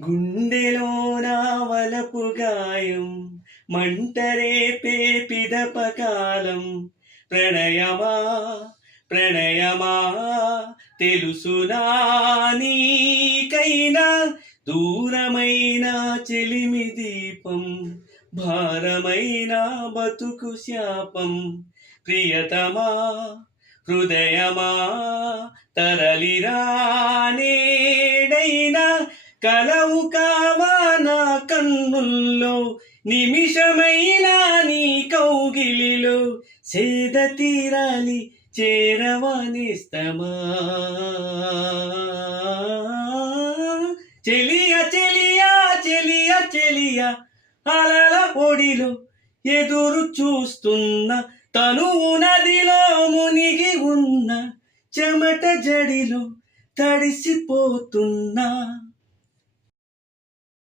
గుండెలోన వలపు గాయం మంటరేపే పిదపకాలం ప్రణయమా ప్రణయమా తెలుసునా నీకైనా దూరమైన చెలిమి దీపం భారమైన బతుకు శాపం ప్రియతమా హృదయమా తరలిరానేడైనా కలవు కావా నా కన్నుల్లో నిమిషమైనా నీ కౌగిలిలో సేద తీరాలి చేరవానిస్తమా చెలియా చెలియా చెలియా చెలియా అలల ఒడిలో ఎదురు చూస్తున్న తనువు నదిలో మునిగి ఉన్న చెమట జడిలో తడిసిపోతున్నా